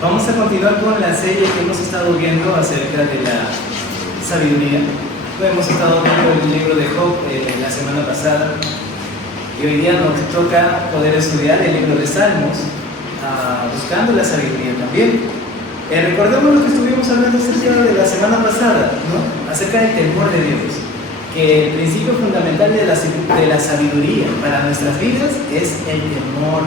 Vamos a continuar con la serie que hemos estado viendo acerca de la sabiduría. Hemos estado viendo el libro de Job la semana pasada y hoy día nos toca poder estudiar el libro de Salmos, buscando la sabiduría también. Recordemos lo que estuvimos hablando acerca de la semana pasada, ¿no? Acerca del temor de Dios, que el principio fundamental de la sabiduría para nuestras vidas es el temor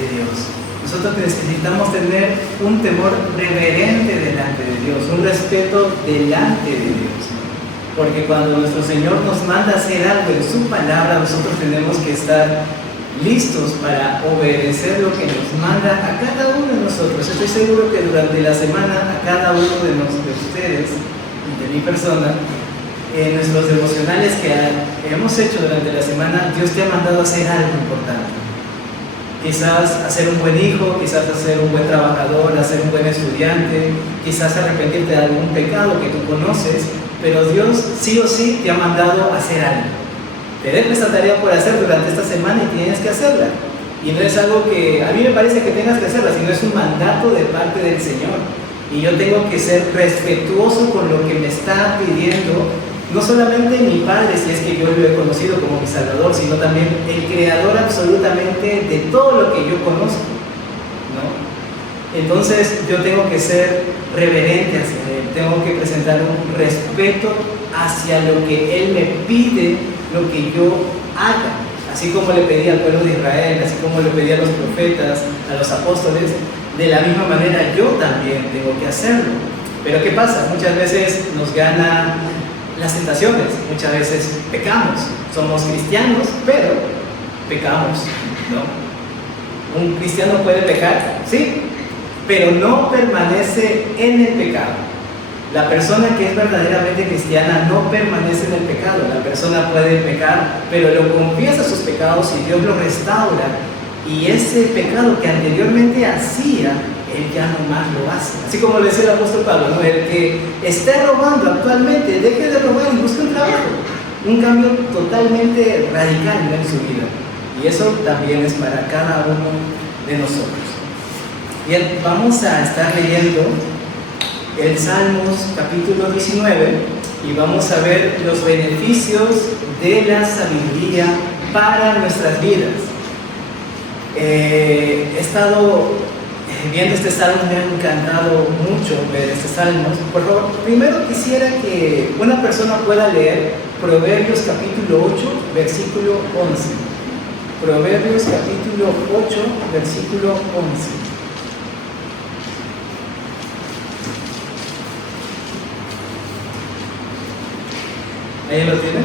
de Dios. Nosotros necesitamos tener un temor reverente delante de Dios, un respeto delante de Dios, ¿no? Porque cuando nuestro Señor nos manda a hacer algo en su palabra, nosotros tenemos que estar listos para obedecer lo que nos manda a cada uno de nosotros. Estoy seguro que durante la semana a cada uno de ustedes y de mi persona, en nuestros devocionales que hemos hecho durante la semana, Dios te ha mandado a hacer algo importante. Quizás hacer un buen hijo, quizás hacer un buen trabajador, hacer un buen estudiante, quizás arrepentirte de algún pecado que tú conoces, pero Dios sí o sí te ha mandado a hacer algo. Te dejo esta tarea por hacer durante esta semana y tienes que hacerla. Y no es algo que a mí me parece que tengas que hacerla, sino es un mandato de parte del Señor. Y yo tengo que ser respetuoso con lo que me está pidiendo, no solamente mi Padre, si es que yo lo he conocido como mi Salvador, sino también el Creador absolutamente de todo lo que yo conozco, ¿no? Entonces yo tengo que ser reverente hacia Él, tengo que presentar un respeto hacia lo que Él me pide, lo que yo haga, así como le pedí al pueblo de Israel, así como le pedí a los profetas, a los apóstoles, de la misma manera yo también tengo que hacerlo. Pero ¿qué pasa? Muchas veces nos gana las tentaciones, muchas veces pecamos, somos cristianos, pero pecamos, ¿no? Un cristiano puede pecar, sí, pero no permanece en el pecado. La persona que es verdaderamente cristiana no permanece en el pecado. La persona puede pecar, pero lo confiesa sus pecados y Dios lo restaura, y ese pecado que anteriormente hacía, él ya no más lo hace. Así como lo decía el apóstol Pablo, ¿no? El que esté robando actualmente, deje de robar y busque un trabajo. Un cambio totalmente radical, ¿no?, en su vida. Y eso también es para cada uno de nosotros. Bien, vamos a estar leyendo el Salmos capítulo 19 y vamos a ver los beneficios de la sabiduría para nuestras vidas. He estado viendo este salmo, me ha encantado mucho ver este salmo. Por favor, primero quisiera que una persona pueda leer Proverbios capítulo 8, versículo 11. Proverbios capítulo 8, versículo 11. ¿Ahí lo tiene?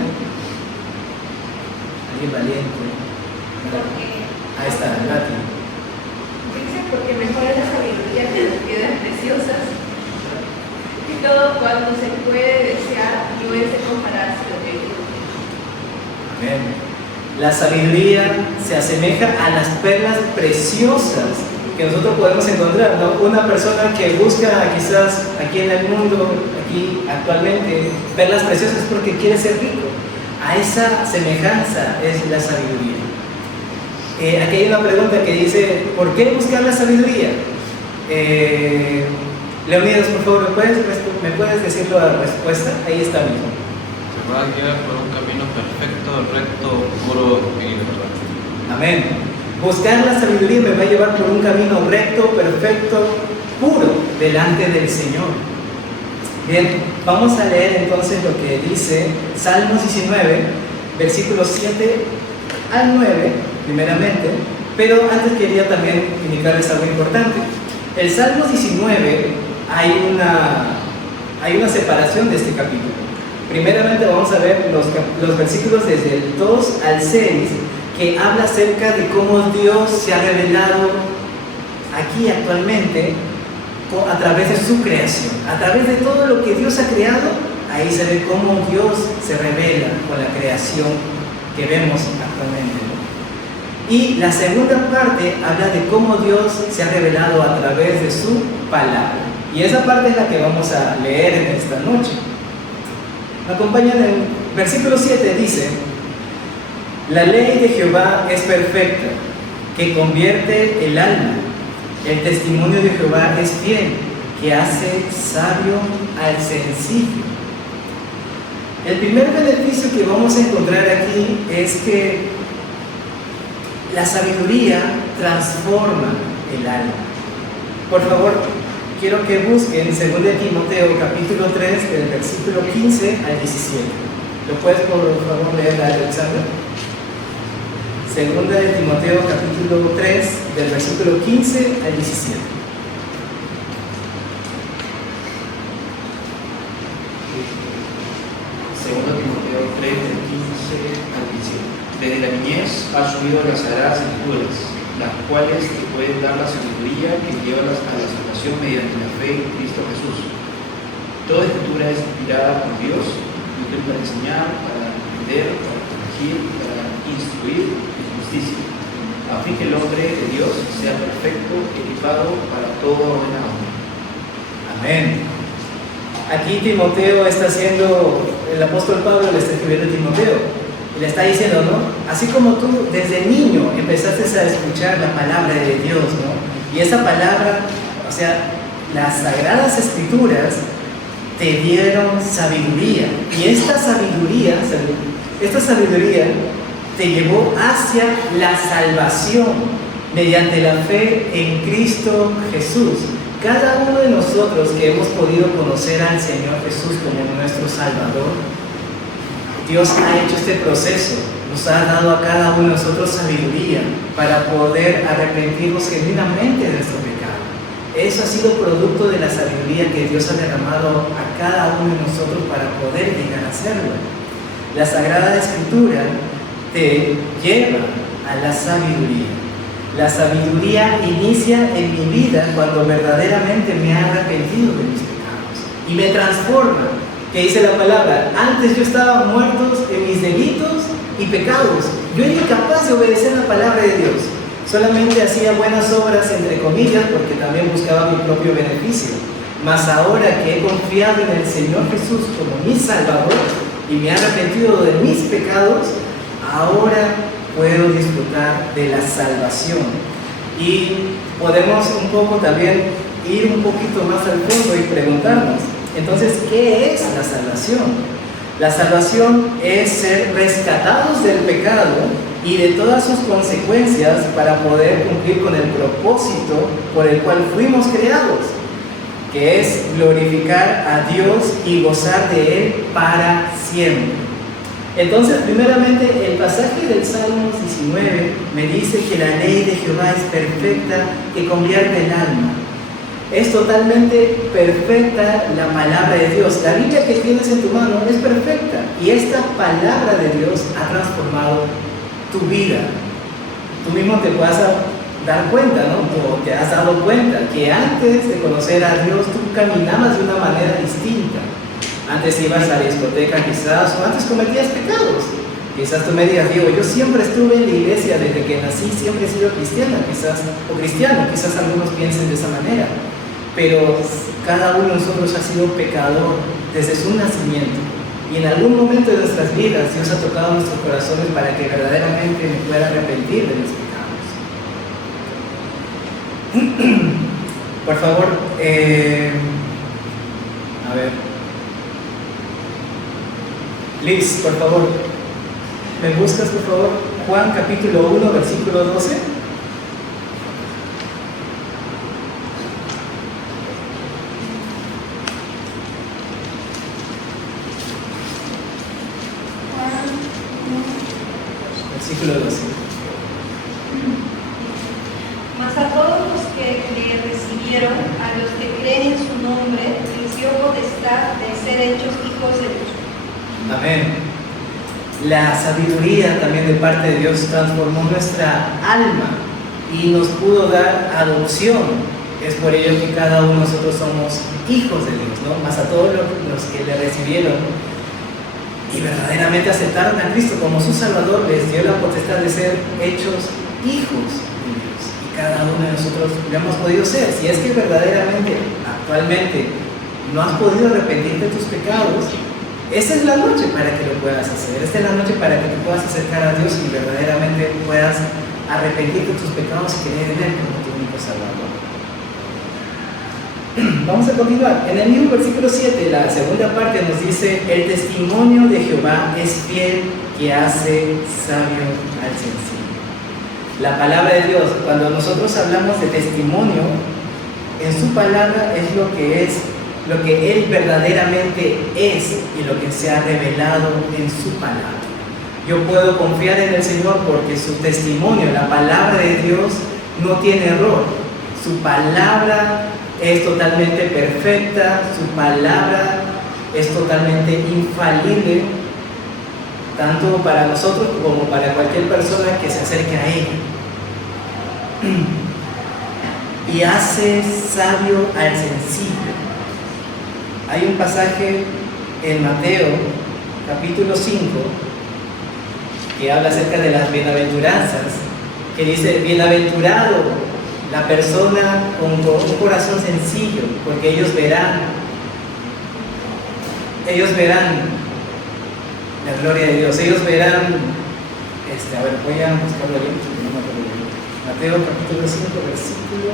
Alguien valiente. Ahí está, Lati. Dice, porque mejor es la sabiduría que las piedras preciosas, y todo cuanto se puede desear no es de compararse lo que hay. Amén. La sabiduría se asemeja a las perlas preciosas que nosotros podemos encontrar, ¿no? Una persona que busca quizás aquí en el mundo, aquí actualmente, perlas preciosas porque quiere ser rico. A esa semejanza es la sabiduría. Aquí hay una pregunta que dice, ¿por qué buscar la sabiduría? Leonidas, por favor, ¿me puedes decir la respuesta? Ahí está mismo. Se va a guiar por un camino perfecto, recto, puro y de verdad. Amén. Buscar la sabiduría me va a llevar por un camino recto, perfecto, puro, delante del Señor. Bien, vamos a leer entonces lo que dice Salmos 19, versículos 7 al 9, primeramente, pero antes quería también indicarles algo importante. El Salmos 19 hay una separación de este capítulo. Primeramente vamos a ver los versículos desde el 2 al 6, que habla acerca de cómo Dios se ha revelado aquí actualmente a través de su creación, a través de todo lo que Dios ha creado. Ahí se ve cómo Dios se revela con la creación que vemos actualmente. Y la segunda parte habla de cómo Dios se ha revelado a través de su palabra. Y esa parte es la que vamos a leer en esta noche. Me acompañan en versículo 7, dice: la ley de Jehová es perfecta, que convierte el alma. El testimonio de Jehová es fiel, que hace sabio al sencillo. El primer beneficio que vamos a encontrar aquí es que la sabiduría transforma el alma. Por favor, quiero que busquen 2 Timoteo capítulo 3 del versículo 15 al 17. ¿Lo puedes por favor leer, Alexandra? 2 Timoteo capítulo 3 del versículo 15 al 17. Segundo Timoteo 3, del 15 al 17. Desde la niñez has subido las sagradas escrituras, las cuales te pueden dar la sabiduría que lleva a la salvación mediante la fe en Cristo Jesús. Toda escritura es inspirada por Dios y útil para enseñar, para aprender, para corregir, para instruir en justicia, a fin que el hombre de Dios sea perfecto, equipado para toda buena obra. Amén. Aquí Timoteo está haciendo, el apóstol Pablo le está escribiendo a Timoteo y le está diciendo, ¿no? Así como tú desde niño empezaste a escuchar la palabra de Dios, ¿no? Y esa palabra, o sea, las sagradas escrituras te dieron sabiduría. Y esta sabiduría te llevó hacia la salvación mediante la fe en Cristo Jesús. Cada uno de nosotros que hemos podido conocer al Señor Jesús como nuestro Salvador, Dios ha hecho este proceso, nos ha dado a cada uno de nosotros sabiduría para poder arrepentirnos genuinamente de nuestro pecado. Eso ha sido producto de la sabiduría que Dios ha derramado a cada uno de nosotros para poder llegar a hacerlo. La Sagrada Escritura te lleva a la sabiduría. La sabiduría inicia en mi vida cuando verdaderamente me he arrepentido de mis pecados y me transforma. Que dice la palabra, antes yo estaba muertos en mis delitos y pecados. Yo era incapaz de obedecer la palabra de Dios. Solamente hacía buenas obras, entre comillas, porque también buscaba mi propio beneficio. Mas ahora que he confiado en el Señor Jesús como mi Salvador y me he arrepentido de mis pecados, ahora puedo disfrutar de la salvación. Y podemos un poco también ir un poquito más al fondo y preguntarnos, entonces, ¿qué es la salvación? La salvación es ser rescatados del pecado y de todas sus consecuencias para poder cumplir con el propósito por el cual fuimos creados, que es glorificar a Dios y gozar de Él para siempre. Entonces, primeramente, el pasaje del Salmos 19 me dice que la ley de Jehová es perfecta, que convierte el alma. Es totalmente perfecta la palabra de Dios. La Biblia que tienes en tu mano es perfecta y esta palabra de Dios ha transformado tu vida. Tú mismo te vas a dar cuenta, ¿no? O te has dado cuenta que antes de conocer a Dios tú caminabas de una manera distinta. Antes ibas a la discoteca quizás, o antes cometías pecados. Quizás tú me digas, Diego, yo siempre estuve en la iglesia desde que nací, siempre he sido cristiana, quizás, o cristiano, quizás algunos piensen de esa manera. Pero cada uno de nosotros ha sido pecador desde su nacimiento. Y en algún momento de nuestras vidas Dios ha tocado nuestros corazones para que verdaderamente me pueda arrepentir de mis pecados. Por favor, a ver. Liz, por favor, ¿me buscas por favor? Juan capítulo 1, versículo 12. Versículo 12. Mas a todos los que le recibieron, a los que creen en su nombre, les dio potestad de ser hechos hijos de Dios. Amén. La sabiduría también de parte de Dios transformó nuestra alma y nos pudo dar adopción. Es por ello que cada uno de nosotros somos hijos de Dios, ¿no? Más a todos los que le recibieron y verdaderamente aceptaron a Cristo como su Salvador, les dio la potestad de ser hechos hijos de Dios. Y cada uno de nosotros lo hemos podido ser. Si es que verdaderamente, actualmente, no has podido arrepentirte de tus pecados, esta es la noche para que lo puedas hacer. Esta es la noche para que te puedas acercar a Dios y verdaderamente puedas arrepentirte de tus pecados y creer en Él como tu único Salvador. Vamos a continuar. En el mismo versículo 7, la segunda parte nos dice: el testimonio de Jehová es fiel, que hace sabio al sencillo. La palabra de Dios, cuando nosotros hablamos de testimonio, en su palabra es lo que Él verdaderamente es y lo que se ha revelado en su palabra. Yo puedo confiar en el Señor porque su testimonio, la palabra de Dios, no tiene error. Su palabra es totalmente perfecta, su palabra es totalmente infalible, tanto para nosotros como para cualquier persona que se acerque a ella. Y hace sabio al sencillo. Hay un pasaje en Mateo, capítulo 5, que habla acerca de las bienaventuranzas, que dice: bienaventurado la persona con un corazón sencillo, porque ellos verán la gloria de Dios, ellos verán, a ver, voy a buscarlo bien, no me acuerdo bien. Mateo capítulo 5, versículo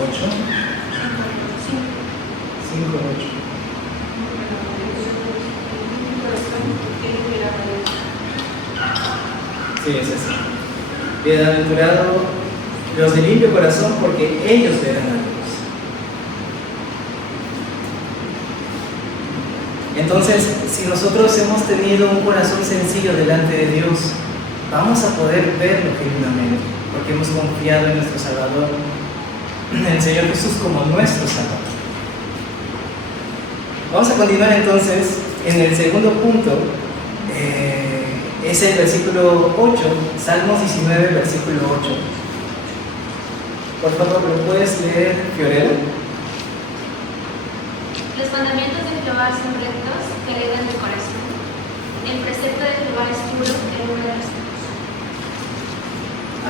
5:8. Sí, es así. Bienaventurados los de limpio corazón, porque ellos verán a Dios. Entonces, si nosotros hemos tenido un corazón sencillo delante de Dios, vamos a poder verlo genuinamente, porque hemos confiado en nuestro Salvador, en el Señor Jesús, como nuestro Salvador. Vamos a continuar entonces en el segundo punto. Es el versículo 8, Salmos 19, versículo 8. Por favor, ¿lo puedes leer, Fiorella? Los mandamientos de Jehová son rectos, que alegran el corazón. El precepto de Jehová es puro, que alumbra los ojos.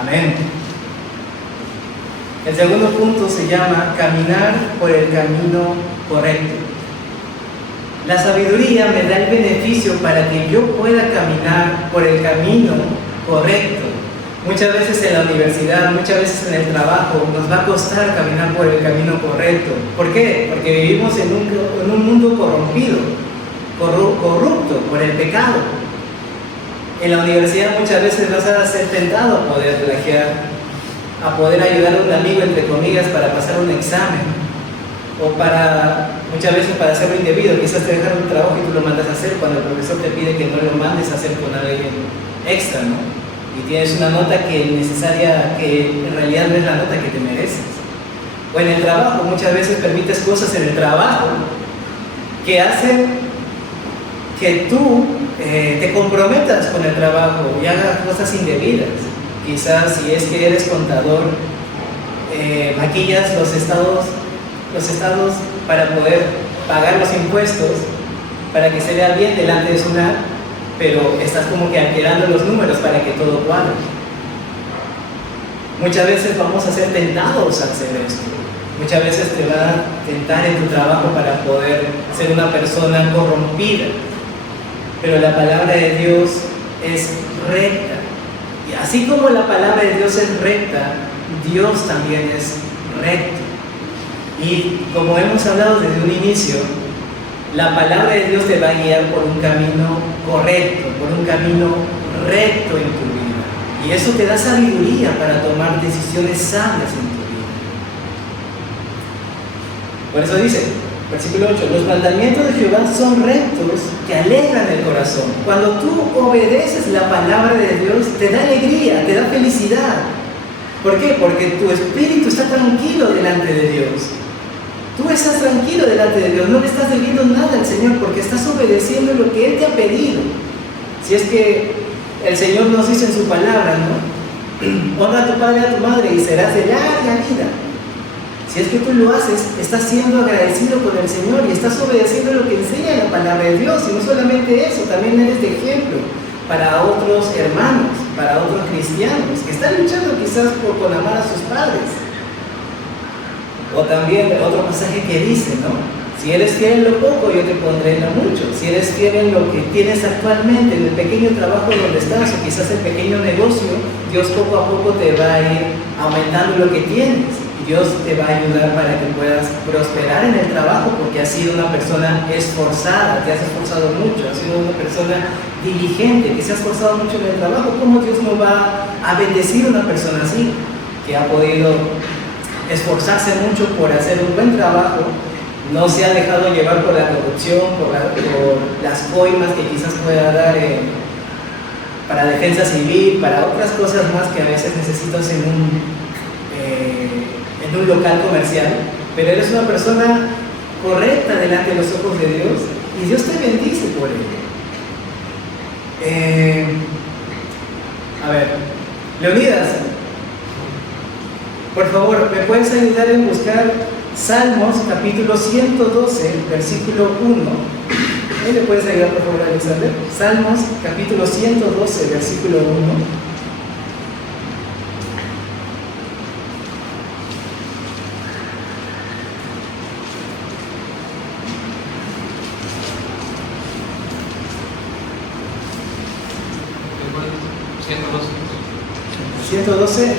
Amén. El segundo punto se llama caminar por el camino correcto. La sabiduría me da el beneficio para que yo pueda caminar por el camino correcto. Muchas veces en la universidad, muchas veces en el trabajo, nos va a costar caminar por el camino correcto. ¿Por qué? Porque vivimos en un mundo corrompido, corrupto por el pecado. En la universidad muchas veces vas a ser tentado a poder plagiar, a poder ayudar a un amigo, entre comillas, para pasar un examen. O muchas veces para hacerlo indebido, quizás te dejaron un trabajo y tú lo mandas a hacer cuando el profesor te pide que no lo mandes a hacer con alguien extra, ¿no? Y tienes una nota que en realidad no es la nota que te mereces. O en el trabajo, muchas veces permites cosas en el trabajo que hacen que tú te comprometas con el trabajo y hagas cosas indebidas. Quizás si es que eres contador, maquillas los estados para poder pagar los impuestos, para que se vea bien delante de SUNAT, pero estás como que alterando los números para que todo cuadre. Muchas veces vamos a ser tentados a hacer esto. Muchas veces te va a tentar en tu trabajo para poder ser una persona corrompida. Pero la palabra de Dios es recta. Y así como la palabra de Dios es recta, Dios también es recto. Y como hemos hablado desde un inicio, la palabra de Dios te va a guiar por un camino correcto, por un camino recto en tu vida. Y eso te da sabiduría para tomar decisiones sabias en tu vida. Por eso dice, versículo 8, los mandamientos de Jehová son rectos, que alegran el corazón. Cuando tú obedeces la palabra de Dios, te da alegría, te da felicidad. ¿Por qué? Porque tu espíritu está tranquilo delante de Dios. Tú estás tranquilo delante de Dios, no le estás debiendo nada al Señor porque estás obedeciendo lo que Él te ha pedido. Si es que el Señor nos dice en su palabra, ¿no? Honra a tu padre y a tu madre y serás de larga vida. Si es que tú lo haces, estás siendo agradecido con el Señor y estás obedeciendo lo que enseña la palabra de Dios. Y no solamente eso, también eres de ejemplo para otros hermanos, para otros cristianos que están luchando quizás con amar a sus padres. O también otro pasaje que dice, ¿no? Si eres fiel en lo poco, yo te pondré en lo mucho. Si eres fiel en lo que tienes actualmente, en el pequeño trabajo donde estás, o quizás el pequeño negocio, Dios poco a poco te va a ir aumentando lo que tienes. Y Dios te va a ayudar para que puedas prosperar en el trabajo, porque has sido una persona esforzada, te has esforzado mucho, has sido una persona diligente, que se ha esforzado mucho en el trabajo. ¿Cómo Dios no va a bendecir a una persona así, que ha podido esforzarse mucho por hacer un buen trabajo? No se ha dejado llevar por la corrupción, por las coimas que quizás pueda dar para defensa civil, para otras cosas más que a veces necesitas en un local comercial, pero eres una persona correcta delante de los ojos de Dios y Dios te bendice por ello. A ver, Leonidas, por favor, ¿me puedes ayudar en buscar Salmos capítulo 112, versículo 1? ¿Le puedes ayudar, por favor, Alexander? Salmos capítulo 112, versículo 1.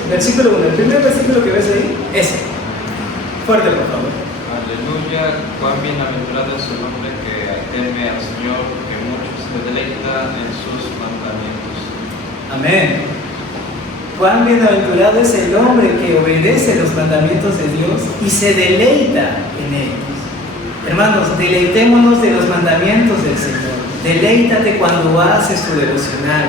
Versículo 1, el primer versículo que ves ahí, ese. Fuerte, por favor. Aleluya, cuán bienaventurado es el hombre que teme al Señor, que mucho se deleita en sus mandamientos. Amén. Cuán bienaventurado es el hombre que obedece los mandamientos de Dios y se deleita en ellos. Hermanos, deleitémonos de los mandamientos del Señor. Deleítate cuando haces tu devocional,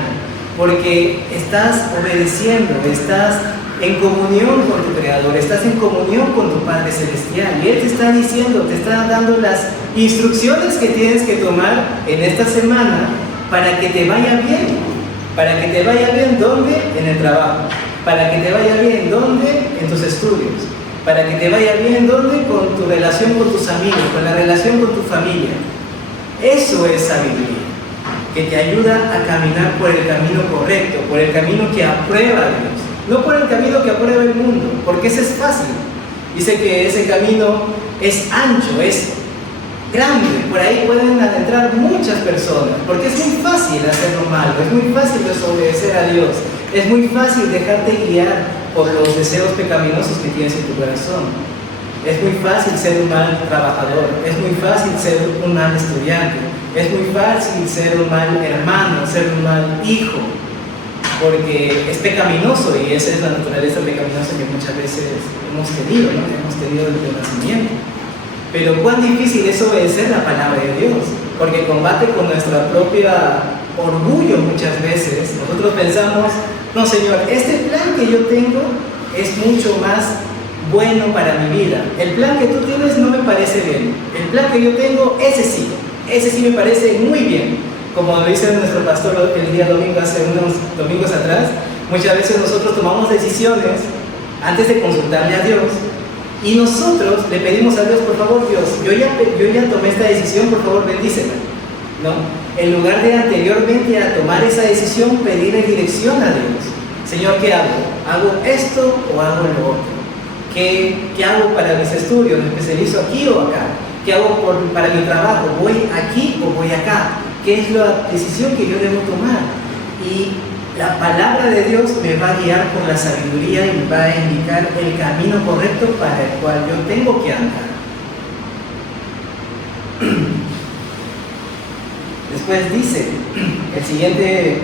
porque estás obedeciendo, estás en comunión con tu Creador, estás en comunión con tu Padre Celestial, y Él te está diciendo, te está dando las instrucciones que tienes que tomar en esta semana para que te vaya bien. Para que te vaya bien, ¿dónde? En el trabajo. Para que te vaya bien, ¿dónde? En tus estudios. Para que te vaya bien, ¿dónde? Con tu relación con tus amigos, con la relación con tu familia. Eso es sabiduría, que te ayuda a caminar por el camino correcto, por el camino que aprueba Dios. No por el camino que aprueba el mundo, porque ese es fácil. Dice que ese camino es ancho, es grande, por ahí pueden adentrar muchas personas, porque es muy fácil hacer lo malo, es muy fácil desobedecer a Dios, es muy fácil dejarte guiar por los deseos pecaminosos que tienes en tu corazón. Es muy fácil ser un mal trabajador, es muy fácil ser un mal estudiante, es muy fácil ser un mal hermano, ser un mal hijo, porque es pecaminoso y esa es la naturaleza pecaminosa que muchas veces hemos tenido, ¿no? Hemos tenido desde el nacimiento. Pero cuán difícil es obedecer la palabra de Dios, porque combate con nuestra propia orgullo muchas veces. Nosotros pensamos, no Señor, este plan que yo tengo es mucho más bueno para mi vida. El plan que tú tienes no me parece bien. El plan que yo tengo, ese sí me parece muy bien. Como lo dice nuestro pastor el día domingo, hace unos domingos atrás, muchas veces nosotros tomamos decisiones antes de consultarle a Dios y nosotros le pedimos a Dios, por favor Dios, yo ya tomé esta decisión, por favor bendícela, ¿no? En lugar de anteriormente a tomar esa decisión, pedirle dirección a Dios. Señor, ¿qué hago? ¿Hago esto o hago lo otro? ¿Qué hago para mis estudios? ¿Me especializo aquí o acá? ¿Qué hago para mi trabajo? ¿Voy aquí o voy acá? ¿Qué es la decisión que yo debo tomar? Y la palabra de Dios me va a guiar por la sabiduría y va a indicar el camino correcto para el cual yo tengo que andar. Después dice, la siguiente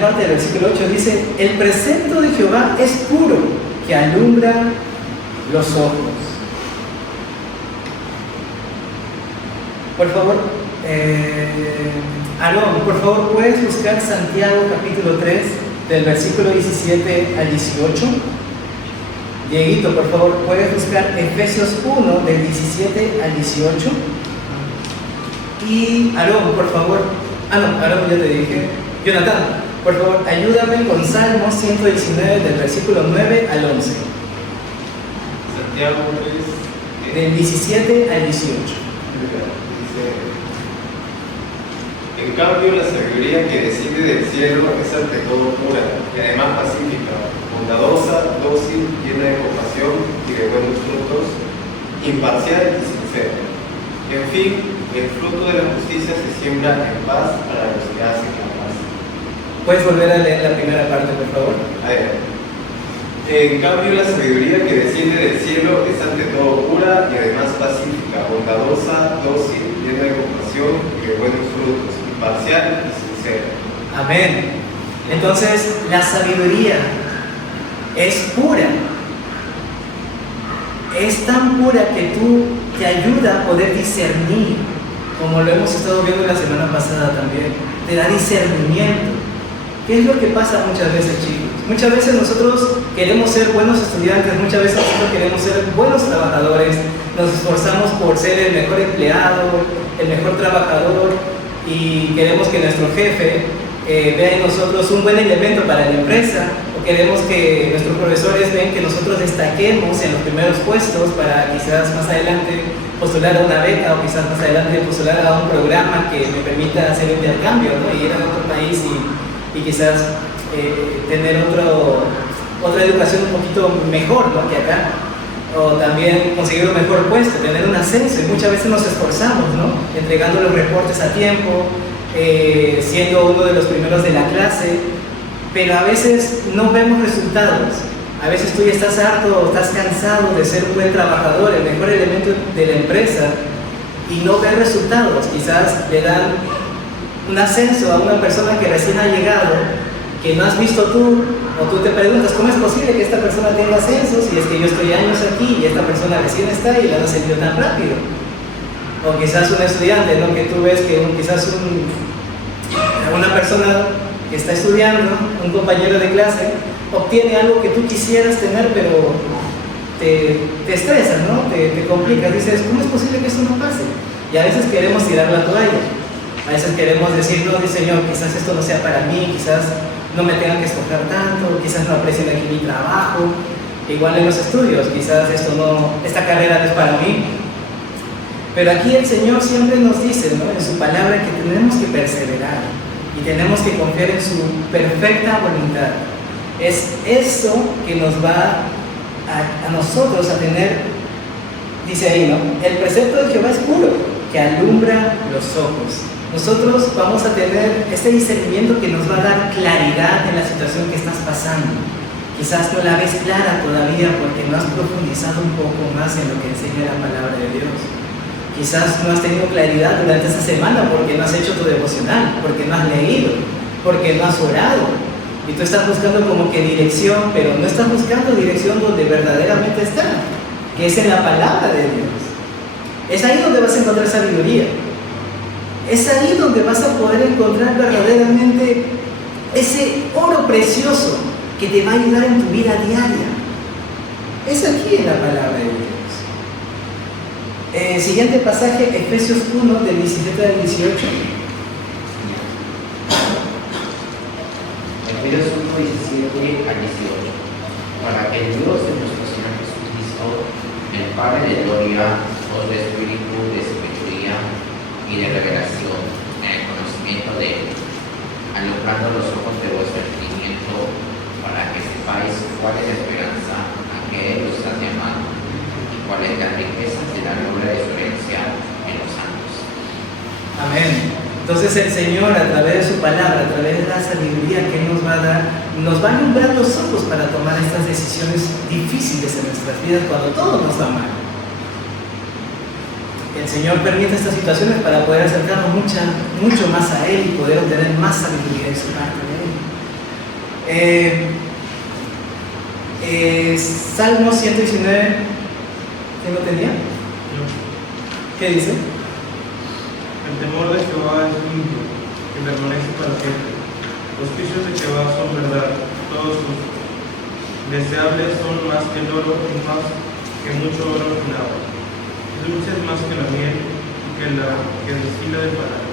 parte del versículo 8 dice, el precepto de Jehová es puro, que alumbra los ojos. Por favor, Aarón, por favor, ¿puedes buscar Santiago capítulo 3 del versículo 17 al 18? Dieguito, por favor, ¿puedes buscar Efesios 1 del 17 al 18? Y Aarón, por favor, Aarón ya te dije. Jonathan, por favor, ayúdame con Salmos 119 del versículo 9 al 11. Santiago 3, Del 17 al 18. dice: en cambio, la sabiduría que desciende del cielo es ante todo pura y además pacífica, bondadosa, dócil, llena de compasión y de buenos frutos, imparcial y sincera. En fin, el fruto de la justicia se siembra en paz para los que hacen la paz. ¿Puedes volver a leer la primera parte, por favor? A ver. En cambio, la sabiduría que desciende del cielo es ante todo pura y además pacífica, bondadosa, dócil, llena de compasión y de buenos frutos, imparcial y sincera. Amén. Entonces, la sabiduría es pura. Es tan pura que te ayuda a poder discernir, como lo hemos estado viendo la semana pasada también. Te da discernimiento. ¿Qué es lo que pasa muchas veces, chicos? Muchas veces nosotros queremos ser buenos estudiantes, muchas veces nosotros queremos ser buenos trabajadores, nos esforzamos por ser el mejor empleado, el mejor trabajador, y queremos que nuestro jefe vea en nosotros un buen elemento para la empresa, o queremos que nuestros profesores vean que nosotros destaquemos en los primeros puestos para quizás más adelante postular a una beca, o quizás más adelante postular a un programa que me permita hacer intercambio, ¿no? Y ir a otro país y quizás tener otra educación un poquito mejor, ¿no?, que acá, o también conseguir un mejor puesto, tener un ascenso. Y muchas veces nos esforzamos, ¿no?, entregando los reportes a tiempo, siendo uno de los primeros de la clase, pero a veces no vemos resultados. A veces tú ya estás harto o estás cansado de ser un buen trabajador, el mejor elemento de la empresa, y no ves resultados. Quizás le dan un ascenso a una persona que recién ha llegado, que no has visto tú, o tú te preguntas, ¿cómo es posible que esta persona tenga ascenso si es que yo estoy años aquí y esta persona recién está y la han ascendido tan rápido? O quizás un estudiante, ¿no?, que tú ves que una persona que está estudiando, un compañero de clase, obtiene algo que tú quisieras tener, pero te estresa, ¿no?, te complica. Dices, ¿cómo es posible que esto no pase? Y a veces queremos tirar la toalla. A veces queremos decir, no, Señor, quizás esto no sea para mí, quizás no me tengan que esforzar tanto, quizás no aprecien aquí mi trabajo. Igual en los estudios, quizás esta carrera no es para mí. Pero aquí el Señor siempre nos dice, ¿no?, en su palabra, que tenemos que perseverar y tenemos que confiar en su perfecta voluntad. Es eso que nos va a nosotros a tener, dice ahí, ¿no?, el precepto de Jehová es puro, que alumbra los ojos. Nosotros vamos a tener este discernimiento que nos va a dar claridad en la situación que estás pasando. Quizás no la ves clara todavía porque no has profundizado un poco más en lo que enseña la palabra de Dios. Quizás no has tenido claridad durante esta semana porque no has hecho tu devocional, porque no has leído, porque no has orado. Y tú estás buscando como que dirección, pero no estás buscando dirección donde verdaderamente está, que es en la palabra de Dios. Es ahí donde vas a encontrar sabiduría. Es ahí donde vas a poder encontrar verdaderamente ese oro precioso que te va a ayudar en tu vida diaria. Es aquí en la palabra de Dios. Siguiente pasaje, Efesios 1, del 17 al 18. Efesios 1, 17 al 18. Para que el Dios de nuestro Señor Jesucristo, el Padre de gloria, os dé espíritu de sabiduría y de revelación en el conocimiento de Él, alumbrando los ojos de vuestro entendimiento, para que sepáis cuál es la esperanza a que Él os ha llamado y cuáles las riquezas de la gloria de su herencia en los santos. Amén. Entonces el Señor, a través de su palabra, a través de la sabiduría que Él nos va a dar, nos va a alumbrar los ojos para tomar estas decisiones difíciles en nuestras vidas cuando todo nos va mal. El Señor permite estas situaciones para poder acercarnos mucho más a Él y poder obtener más sabiduría de su parte de Él. Salmo 119, ¿quién lo tenía? ¿Qué dice? El temor de Jehová es limpio, que permanece para siempre. Los juicios de Jehová son verdad, todos justos. Deseables son más que el oro y más que mucho oro refinado. Dulces más que la miel y que destila del panal.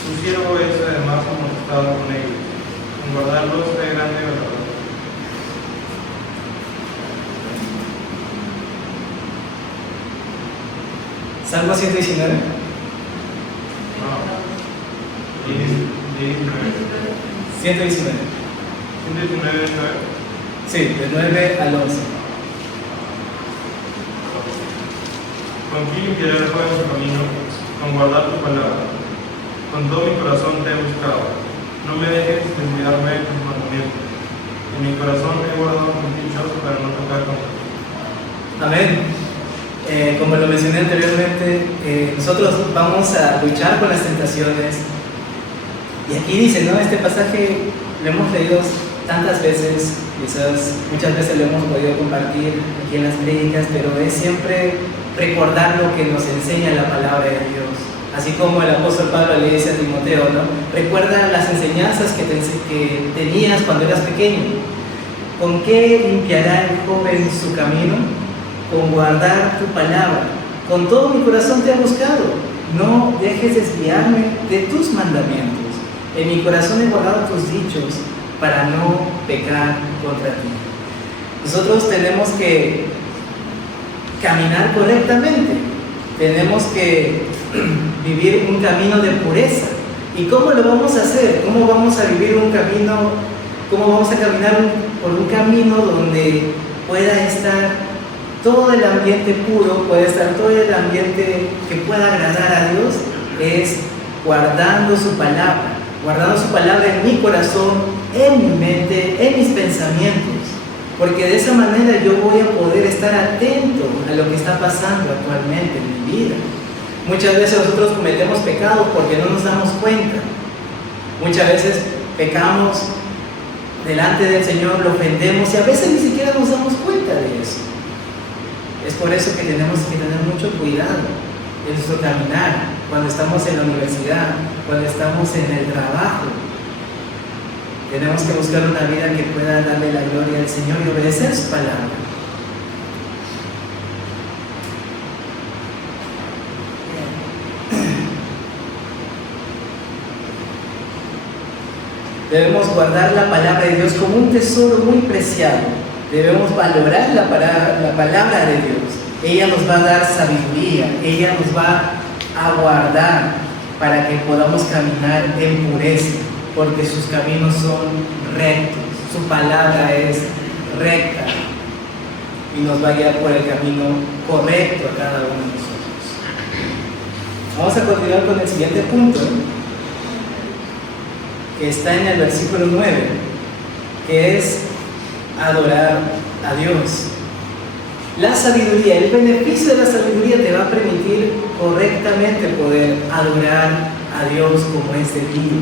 Su siervo es además amonestado con ellos. En guardarlos hay grande galardón. Salmo 119. No. 19. 119. 119, 9. Sí, de 9 al 11. Con quién limpiaré el joven su camino, con guardar tu palabra. Con todo mi corazón te he buscado. No me dejes desviarme de tus mandamientos. En mi corazón he guardado tus dichos para no tocar contra ti. Amén. Como lo mencioné anteriormente, nosotros vamos a luchar con las tentaciones. Y aquí dice, ¿no? Este pasaje lo hemos leído tantas veces, quizás muchas veces lo hemos podido compartir aquí en las prédicas, pero es siempre recordar lo que nos enseña la palabra de Dios. Así como el apóstol Pablo le dice a Timoteo, ¿no? Recuerda las enseñanzas que tenías cuando eras pequeño. ¿Con qué limpiará el joven su camino? Con guardar tu palabra. Con todo mi corazón te he buscado. No dejes desviarme de tus mandamientos. En mi corazón he guardado tus dichos para no pecar contra ti. Nosotros tenemos que caminar correctamente. Tenemos que vivir un camino de pureza. ¿Y cómo lo vamos a hacer? ¿Cómo vamos a vivir un camino? ¿Cómo vamos a caminar por un camino donde pueda estar todo el ambiente puro, pueda estar todo el ambiente que pueda agradar a Dios? Es guardando su palabra en mi corazón, en mi mente, en mis pensamientos, porque de esa manera yo voy a poder estar atento a lo que está pasando actualmente en mi vida. Muchas veces nosotros cometemos pecados porque no nos damos cuenta. Muchas veces pecamos delante del Señor, lo ofendemos y a veces ni siquiera nos damos cuenta de eso. Es por eso que tenemos que tener mucho cuidado en nuestro caminar, cuando estamos en la universidad, cuando estamos en el trabajo. Tenemos que buscar una vida que pueda darle la gloria al Señor y obedecer su palabra. Debemos guardar la palabra de Dios como un tesoro muy preciado. Debemos valorar la palabra de Dios. Ella nos va a dar sabiduría, ella nos va a guardar para que podamos caminar en pureza, porque sus caminos son rectos, su palabra es recta y nos va a guiar por el camino correcto a cada uno de nosotros. Vamos a continuar con el siguiente punto, que está en el versículo 9, que es adorar a Dios. La sabiduría, el beneficio de la sabiduría te va a permitir correctamente poder adorar a Dios como es debido.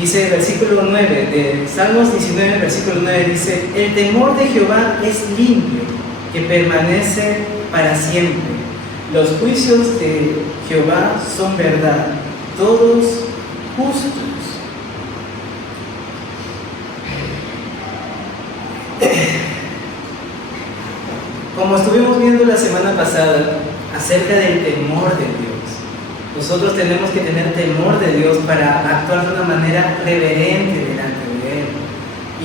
Dice el versículo 9 de Salmos 19, versículo 9, dice: el temor de Jehová es limpio, que permanece para siempre. Los juicios de Jehová son verdad, todos justos. Como estuvimos viendo la semana pasada acerca del temor de Dios, nosotros tenemos que tener temor de Dios para actuar de una manera reverente delante de Él.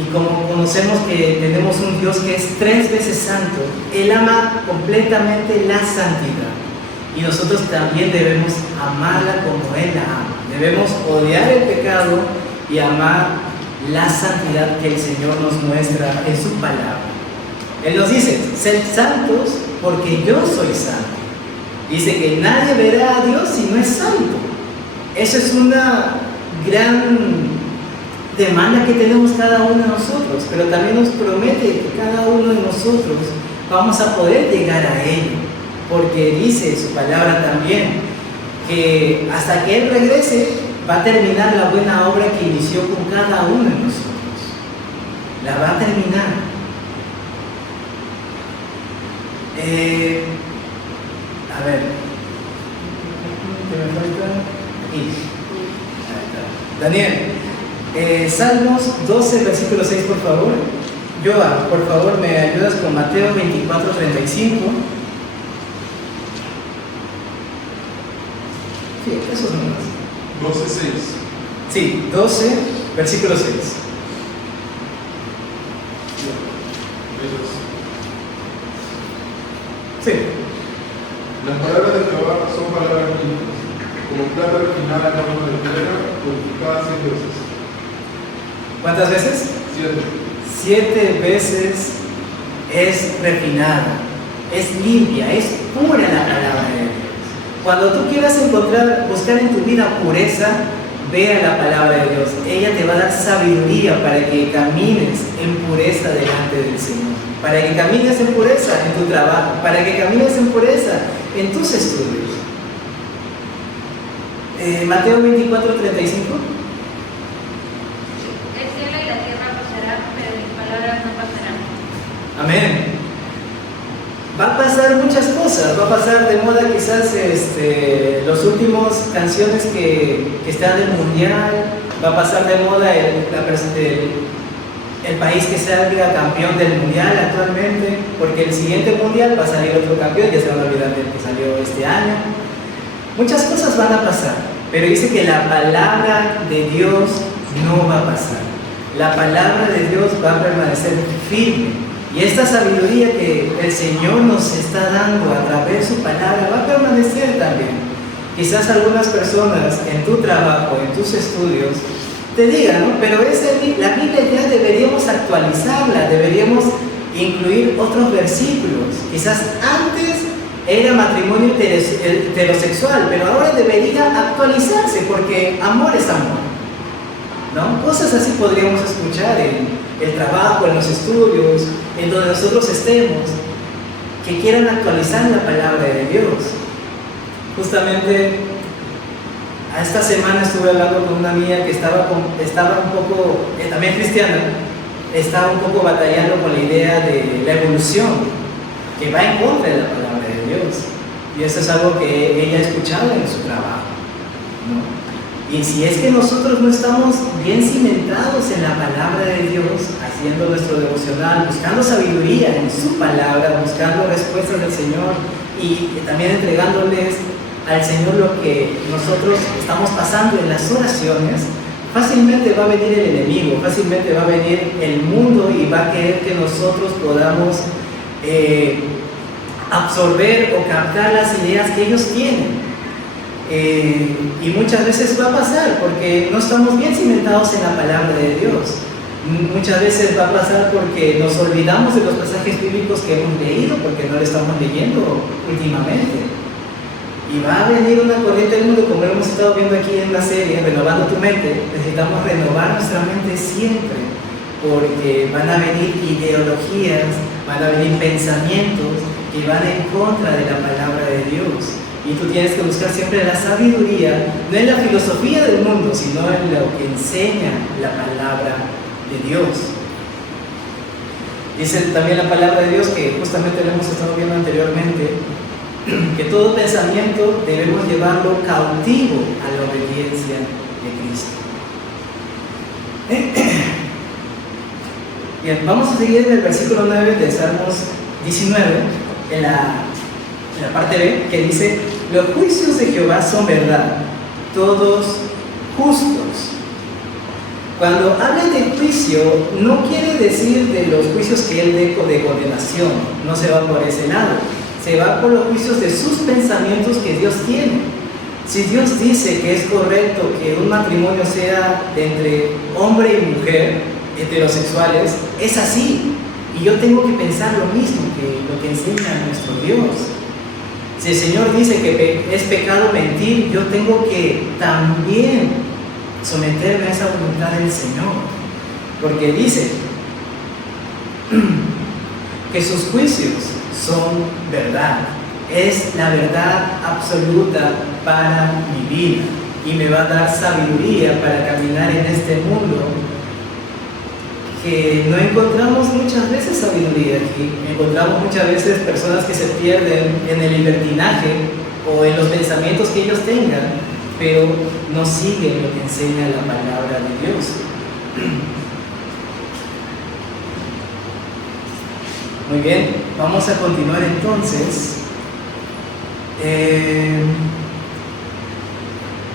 Y como conocemos que tenemos un Dios que es 3 veces santo, Él ama completamente la santidad. Y nosotros también debemos amarla como Él la ama. Debemos odiar el pecado y amar la santidad que el Señor nos muestra en su palabra. Él nos dice: sed santos porque yo soy santo. Dice que nadie verá a Dios si no es santo. Eso es una gran demanda que tenemos cada uno de nosotros, pero también nos promete que cada uno de nosotros vamos a poder llegar a Él, porque dice su palabra también que hasta que Él regrese va a terminar la buena obra que inició con cada uno de nosotros. La va a terminar. A ver, ¿qué me falta? Aquí. Daniel, Salmos 12, versículo 6, por favor. Joa, por favor, me ayudas con Mateo 24, 35. Sí, esos números. 12, 6. Sí, 12, versículo 6. ¿Me ayudas? Sí. Las palabras de Jehová plata refinada en horno de piedra, purificada 7 veces. ¿Cuántas veces? 7 veces es refinada, es limpia, es pura la palabra de Dios. Cuando tú quieras buscar en tu vida pureza, ve a la palabra de Dios. Ella te va a dar sabiduría para que camines en pureza delante del Señor, para que camines en pureza en tu trabajo, para que camines en pureza en tus estudios. Mateo 24:35. El cielo y la tierra pasarán, pero mis palabras no pasarán. Amén. Va a pasar muchas cosas, va a pasar de moda quizás los últimos canciones que están en el mundial, va a pasar de moda el país que salga campeón del mundial actualmente, porque el siguiente mundial va a salir otro campeón, ya se van a olvidar del que salió este año. Muchas cosas van a pasar, pero dice que la palabra de Dios no va a pasar. La palabra de Dios va a permanecer firme. Y esta sabiduría que el Señor nos está dando a través de su palabra va a permanecer también. Quizás algunas personas en tu trabajo, en tus estudios, te digan, ¿no? Pero la Biblia ya deberíamos actualizarla, deberíamos incluir otros versículos. Quizás antes era matrimonio heterosexual, pero ahora debería actualizarse porque amor es amor, ¿no? Cosas así podríamos escuchar en el trabajo, en los estudios, en donde nosotros estemos, que quieran actualizar la palabra de Dios. Justamente esta semana estuve hablando con una amiga que estaba un poco, también cristiana, estaba un poco batallando con la idea de la evolución, que va en contra de la palabra de Dios. Y eso es algo que ella ha escuchado en su trabajo, ¿no? Y si es que nosotros no estamos bien cimentados en la palabra de Dios, haciendo nuestro devocional, buscando sabiduría en su palabra, buscando respuestas del Señor y también entregándoles al Señor lo que nosotros estamos pasando en las oraciones, fácilmente va a venir el enemigo, fácilmente va a venir el mundo y va a querer que nosotros podamos absorber o captar las ideas que ellos tienen. Y muchas veces va a pasar porque no estamos bien cimentados en la palabra de Dios. Muchas veces va a pasar porque nos olvidamos de los pasajes bíblicos que hemos leído, porque no lo estamos leyendo últimamente. Y va a venir una corriente del mundo, como lo hemos estado viendo aquí en la serie, Renovando tu Mente. Necesitamos renovar nuestra mente siempre, porque van a venir ideologías, van a venir pensamientos que van en contra de la palabra de Dios. Y tú tienes que buscar siempre la sabiduría, no en la filosofía del mundo, sino en lo que enseña la palabra de Dios. Dice también la palabra de Dios, que justamente lo hemos estado viendo anteriormente, que todo pensamiento debemos llevarlo cautivo a la obediencia de Cristo. Bien, vamos a seguir en el versículo 9 de Salmos 19, en la parte B, que dice: los juicios de Jehová son verdad, todos justos. Cuando habla de juicio, no quiere decir de los juicios que él dé de condenación, no se va por ese lado, se va por los juicios de sus pensamientos que Dios tiene. Si Dios dice que es correcto que un matrimonio sea entre hombre y mujer, heterosexuales, es así. Y yo tengo que pensar lo mismo que lo que enseña nuestro Dios. Si el Señor dice que es pecado mentir, yo tengo que también someterme a esa voluntad del Señor. Porque dice que sus juicios son verdad. Es la verdad absoluta para mi vida. Y me va a dar sabiduría para caminar en este mundo que no encontramos muchas veces sabiduría aquí. Encontramos muchas veces personas que se pierden en el libertinaje o en los pensamientos que ellos tengan, pero no siguen lo que enseña la palabra de Dios. Muy bien, vamos a continuar entonces.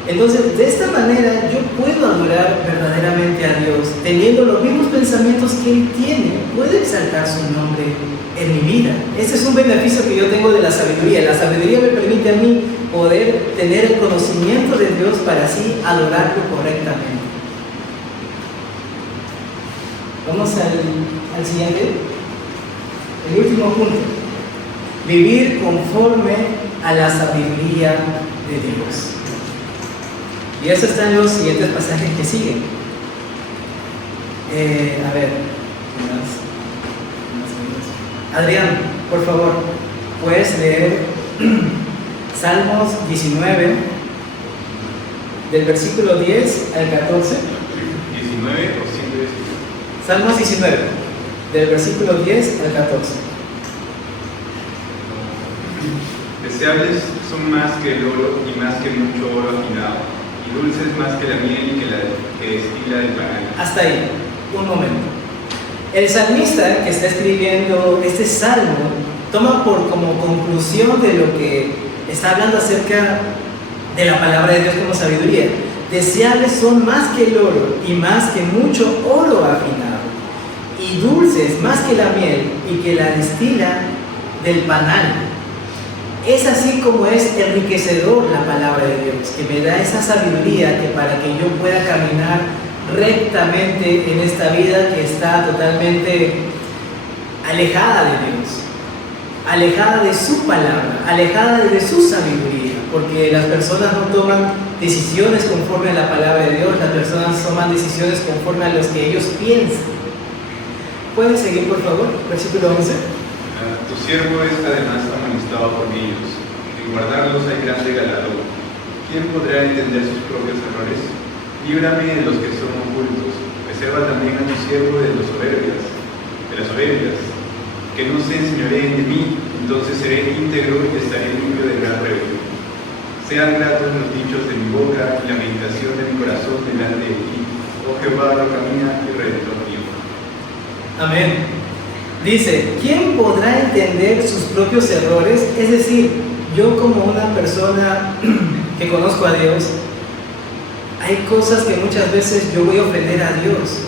Entonces, de esta manera yo puedo adorar verdaderamente a Dios, teniendo los mismos pensamientos que Él tiene. Puedo exaltar su nombre en mi vida. Este es un beneficio que yo tengo de la sabiduría. La sabiduría me permite a mí poder tener el conocimiento de Dios para así adorarlo correctamente. Vamos al siguiente. El último punto. Vivir conforme a la sabiduría de Dios. Y eso está en los siguientes pasajes que siguen. A ver, Adrián, por favor, puedes leer Salmos 19, del versículo 10 al 14. 19 o 119. Salmos 19, del versículo 10 al 14. Deseables son más que el oro y más que mucho oro afinado, y dulces más que la miel y que destila el panal. Hasta ahí, un momento. El salmista que está escribiendo este salmo toma como conclusión de lo que está hablando acerca de la palabra de Dios como sabiduría. Deseables son más que el oro y más que mucho oro afinado, y dulces más que la miel y que la destila del panal. Es así como es enriquecedor la palabra de Dios, que me da esa sabiduría que para que yo pueda caminar rectamente en esta vida que está totalmente alejada de Dios, alejada de su palabra, alejada de su sabiduría, porque las personas no toman decisiones conforme a la palabra de Dios, las personas toman decisiones conforme a los que ellos piensan. ¿Pueden seguir, por favor? Versículo 11. Tu siervo es además amonestado por niños, en guardarlos hay grande galardón. ¿Quién podrá entender sus propios errores? Líbrame de los que son ocultos, preserva también a tu siervo de las soberbias, que no se enseñoreen de mí, entonces seré íntegro y estaré limpio de gran rebelión. Sean gratos los dichos de mi boca y la meditación de mi corazón delante de ti, oh Jehová, roca mía y redentor mío. Amén. Dice, ¿quién podrá entender sus propios errores? Es decir, yo como una persona que conozco a Dios, hay cosas que muchas veces yo voy a ofender a Dios.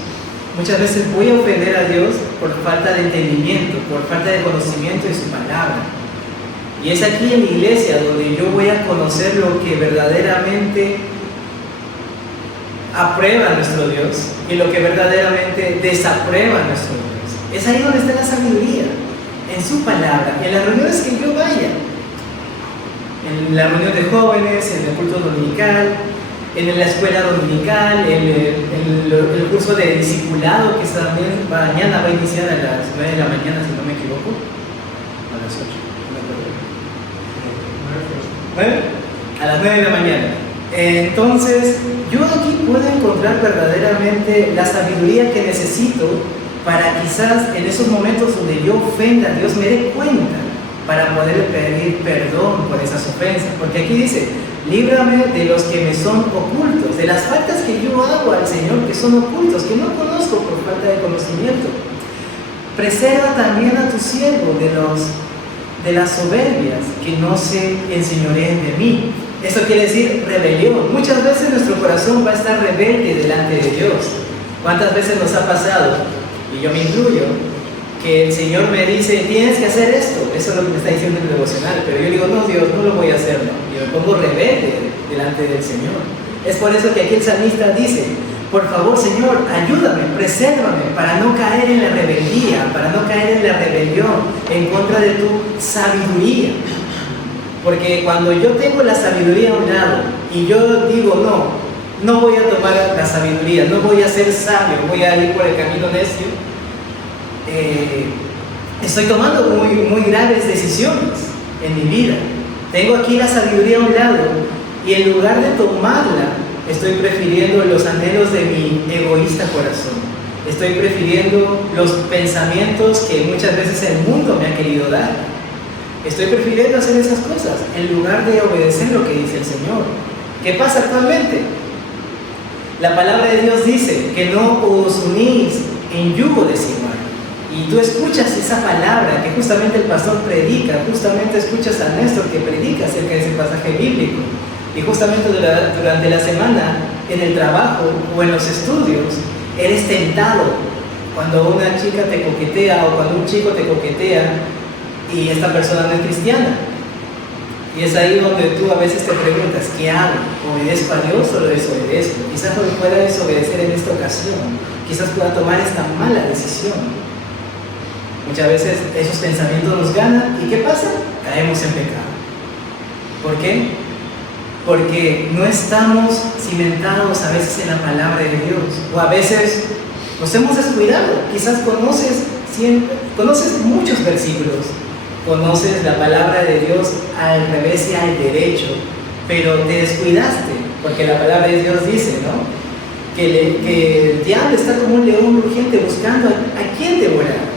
Muchas veces voy a ofender a Dios por falta de entendimiento, por falta de conocimiento de su palabra. Y es aquí en la iglesia donde yo voy a conocer lo que verdaderamente aprueba nuestro Dios y lo que verdaderamente desaprueba nuestro Dios. Es ahí donde está la sabiduría, en su palabra, en las reuniones que yo vaya, en la reunión de jóvenes, en el culto dominical, en la escuela dominical, en el curso de discipulado que también mañana va a iniciar a las 9 de la mañana, si no me equivoco, a las 8, no me acuerdo. ¿9? A las 9 de la mañana. Entonces, yo aquí puedo encontrar verdaderamente la sabiduría que necesito para quizás en esos momentos donde yo ofenda a Dios me dé cuenta para poder pedir perdón por esas ofensas. Porque aquí dice, líbrame de los que me son ocultos, de las faltas que yo hago al Señor que son ocultos, que no conozco por falta de conocimiento. Preserva también a tu siervo de las soberbias, que no se enseñoreen de mí. Eso quiere decir rebelión. Muchas veces nuestro corazón va a estar rebelde delante de Dios. ¿Cuántas veces nos ha pasado? Y yo me incluyo, que el Señor me dice, tienes que hacer esto. Eso es lo que me está diciendo el devocional. Pero yo digo, no, Dios, no lo voy a hacer, ¿no? Y me pongo rebelde delante del Señor. Es por eso que aquí el salmista dice, por favor, Señor, ayúdame, presérvame para no caer en la rebeldía, para no caer en la rebelión en contra de tu sabiduría. Porque cuando yo tengo la sabiduría a un lado y yo digo, no voy a tomar la sabiduría, no voy a ser sabio, voy a ir por el camino necio, estoy tomando muy graves decisiones en mi vida. Tengo aquí la sabiduría a un lado y en lugar de tomarla, estoy prefiriendo los anhelos de mi egoísta corazón. Estoy prefiriendo los pensamientos que muchas veces el mundo me ha querido dar. Estoy prefiriendo hacer esas cosas en lugar de obedecer lo que dice el Señor. ¿Qué pasa actualmente? La palabra de Dios dice que no os unís en yugo desigual. Y tú escuchas esa palabra que justamente el pastor predica, justamente escuchas a Néstor que predica acerca de ese pasaje bíblico. Y justamente durante la semana, en el trabajo o en los estudios, eres tentado cuando una chica te coquetea o cuando un chico te coquetea y esta persona no es cristiana. Y es ahí donde tú a veces te preguntas, ¿qué hago? ¿Obedezco a Dios o lo desobedezco? Quizás no pueda desobedecer en esta ocasión, quizás pueda tomar esta mala decisión. Muchas veces esos pensamientos nos ganan y ¿qué pasa? Caemos en pecado. ¿Por qué? Porque no estamos cimentados a veces en la palabra de Dios, o a veces nos hemos descuidado. Quizás conoces muchos versículos, conoces la palabra de Dios al revés y al derecho, pero te descuidaste, porque la palabra de Dios dice, ¿no?, que el diablo está como un león rugiente buscando a quién devorar.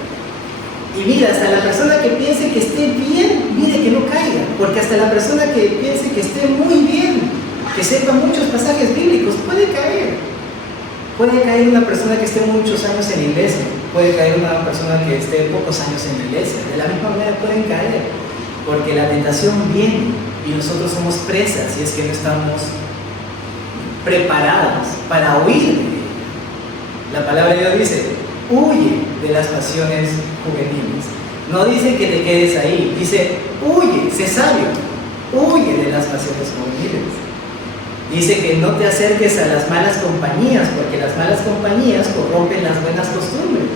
Y mira, hasta la persona que piense que esté bien, mire que no caiga, porque hasta la persona que piense que esté muy bien, que sepa muchos pasajes bíblicos, puede caer. Puede caer una persona que esté muchos años en la iglesia, puede caer una persona que esté pocos años en la iglesia. De la misma manera pueden caer, porque la tentación viene y nosotros somos presas si es que no estamos preparados para huir de ella. La palabra de Dios dice, huye de las pasiones juveniles. No dice que te quedes ahí, dice, huye, sé sabio, huye de las pasiones juveniles. Dice que no te acerques a las malas compañías, porque las malas compañías corrompen las buenas costumbres.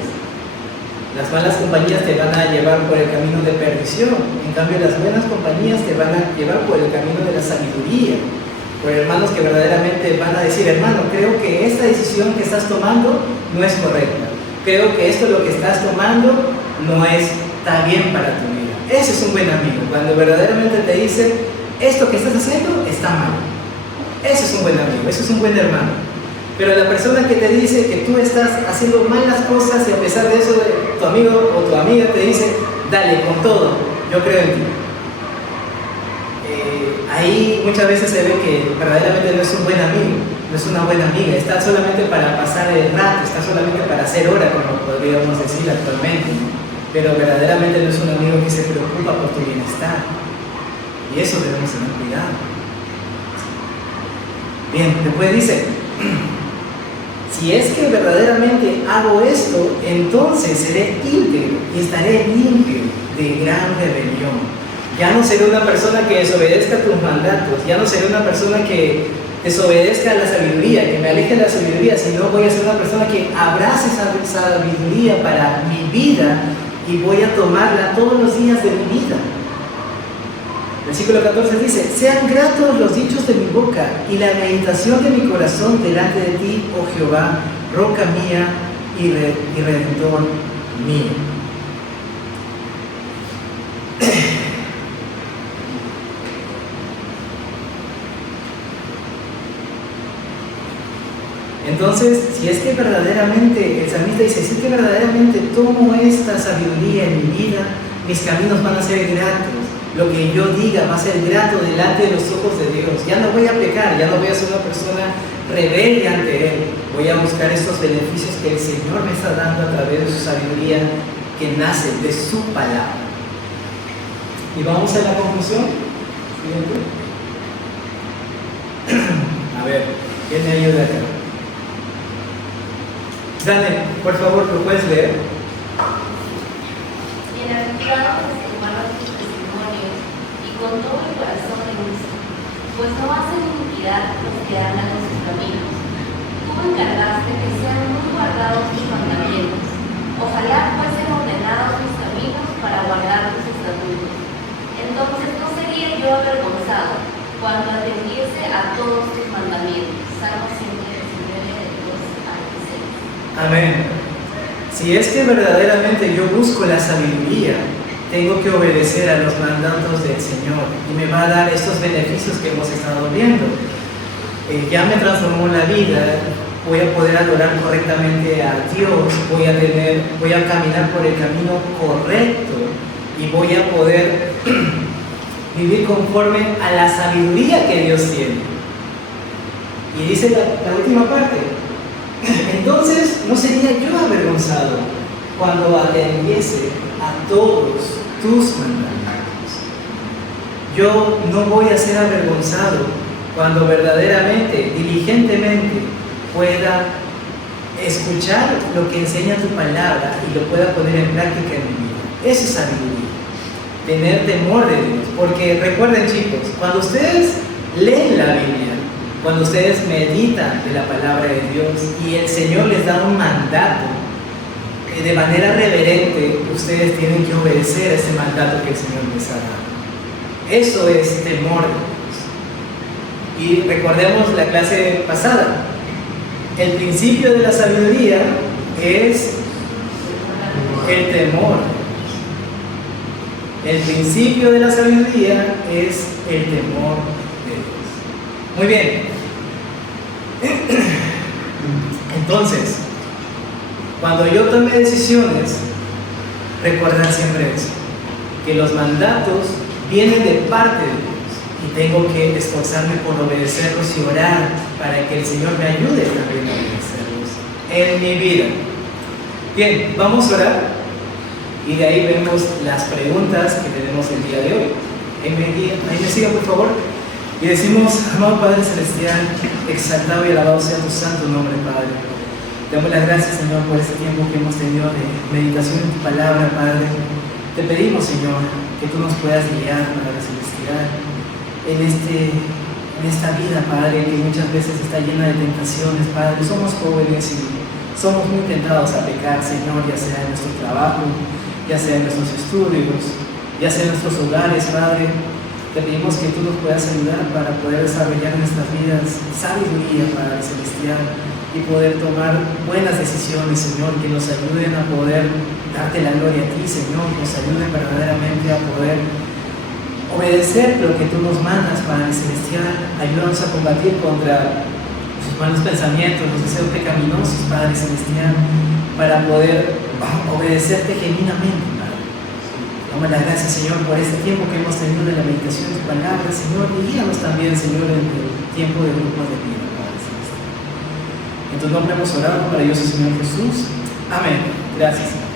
Las malas compañías te van a llevar por el camino de perdición, en cambio las buenas compañías te van a llevar por el camino de la sabiduría, por hermanos que verdaderamente van a decir, hermano, creo que esta decisión que estás tomando no es correcta, creo que esto lo que estás tomando no está bien para tu vida. Ese es un buen amigo, cuando verdaderamente te dice, esto que estás haciendo está mal. Ese es un buen amigo, ese es un buen hermano. Pero la persona que te dice que tú estás haciendo malas cosas y a pesar de eso tu amigo o tu amiga te dice, dale con todo, yo creo en ti. Ahí muchas veces se ve que verdaderamente no es un buen amigo, no es una buena amiga, está solamente para pasar el rato, está solamente para hacer hora, como podríamos decir actualmente, pero verdaderamente no es un amigo que se preocupa por tu bienestar. Y eso debemos tener cuidado. Bien, después dice, si es que verdaderamente hago esto, entonces seré íntegro y estaré limpio de gran rebelión. Ya no seré una persona que desobedezca tus mandatos, ya no seré una persona que desobedezca la sabiduría, que me aleje de la sabiduría, sino voy a ser una persona que abrace esa sabiduría para mi vida y voy a tomarla todos los días de mi vida. Versículo 14 dice, sean gratos los dichos de mi boca y la meditación de mi corazón delante de ti, oh Jehová, roca mía y redentor mío. Entonces, si es que verdaderamente, el salmista dice, si es que verdaderamente tomo esta sabiduría en mi vida, mis caminos van a ser gratos. Lo que yo diga va a ser grato delante de los ojos de Dios. Ya no voy a pecar, ya no voy a ser una persona rebelde ante Él. Voy a buscar estos beneficios que el Señor me está dando a través de su sabiduría que nace de su palabra. Y vamos a la conclusión. Siguiente. A ver, ¿quién me ayuda acá? Daniel, por favor, ¿lo puedes leer? Bienaventurados los que guardan tus testimonios y con todo el corazón en uso, pues no hacen iniquidad los que andan en sus caminos. Tú encargaste que sean muy guardados tus mandamientos. Ojalá fuesen ordenados mis caminos para guardar tus estatutos. Entonces no sería yo avergonzado cuando atendiese a todos tus mandamientos. Salmo 119, de 2 al 16. Amén. Si es que verdaderamente yo busco la sabiduría, tengo que obedecer a los mandatos del Señor y me va a dar estos beneficios que hemos estado viendo. Ya me transformó la vida, voy a poder adorar correctamente a Dios, voy a caminar por el camino correcto y voy a poder vivir conforme a la sabiduría que Dios tiene. Y dice la última parte, entonces no sería yo avergonzado cuando atendiese a todos tus mandamientos. Yo no voy a ser avergonzado cuando verdaderamente, diligentemente pueda escuchar lo que enseña tu palabra y lo pueda poner en práctica en mi vida. Eso es sabiduría, tener temor de Dios. Porque recuerden, chicos, cuando ustedes leen la Biblia, cuando ustedes meditan de la palabra de Dios y el Señor les da un mandato, de manera reverente ustedes tienen que obedecer ese mandato que el Señor les ha dado. Eso es temor de Dios. Y recordemos la clase pasada, el principio de la sabiduría es el temor. El principio de la sabiduría es el temor de Dios. Muy bien. Entonces, cuando yo tome decisiones, recordar siempre eso, que los mandatos vienen de parte de Dios y tengo que esforzarme por obedecerlos y orar para que el Señor me ayude también a obedecerlos en mi vida. Bien, vamos a orar y de ahí vemos las preguntas que tenemos el día de hoy. Ahí me sigan, por favor, y decimos: amado Padre Celestial, exaltado y alabado sea tu santo nombre, Padre. Te damos las gracias, Señor, por este tiempo que hemos tenido de meditación en tu palabra, Padre. Te pedimos, Señor, que tú nos puedas guiar, Padre Celestial, en esta vida, Padre, que muchas veces está llena de tentaciones, Padre. Somos jóvenes y somos muy tentados a pecar, Señor, ya sea en nuestro trabajo, ya sea en nuestros estudios, ya sea en nuestros hogares, Padre. Te pedimos que tú nos puedas ayudar para poder desarrollar en nuestras vidas sabiduría, Padre Celestial, y poder tomar buenas decisiones, Señor, que nos ayuden a poder darte la gloria a ti, Señor, nos ayuden verdaderamente a poder obedecer lo que tú nos mandas, Padre Celestial. Ayúdanos a combatir contra sus malos pensamientos, los deseos pecaminosos, Padre Celestial, para poder obedecerte genuinamente, Padre. Damos las gracias, Señor, por este tiempo que hemos tenido de la meditación de tu palabra, Señor, y guíanos también, Señor, en el tiempo de grupos de vida. En tu nombre hemos orado, maravilloso Señor Jesús. Amén. Gracias, Señor.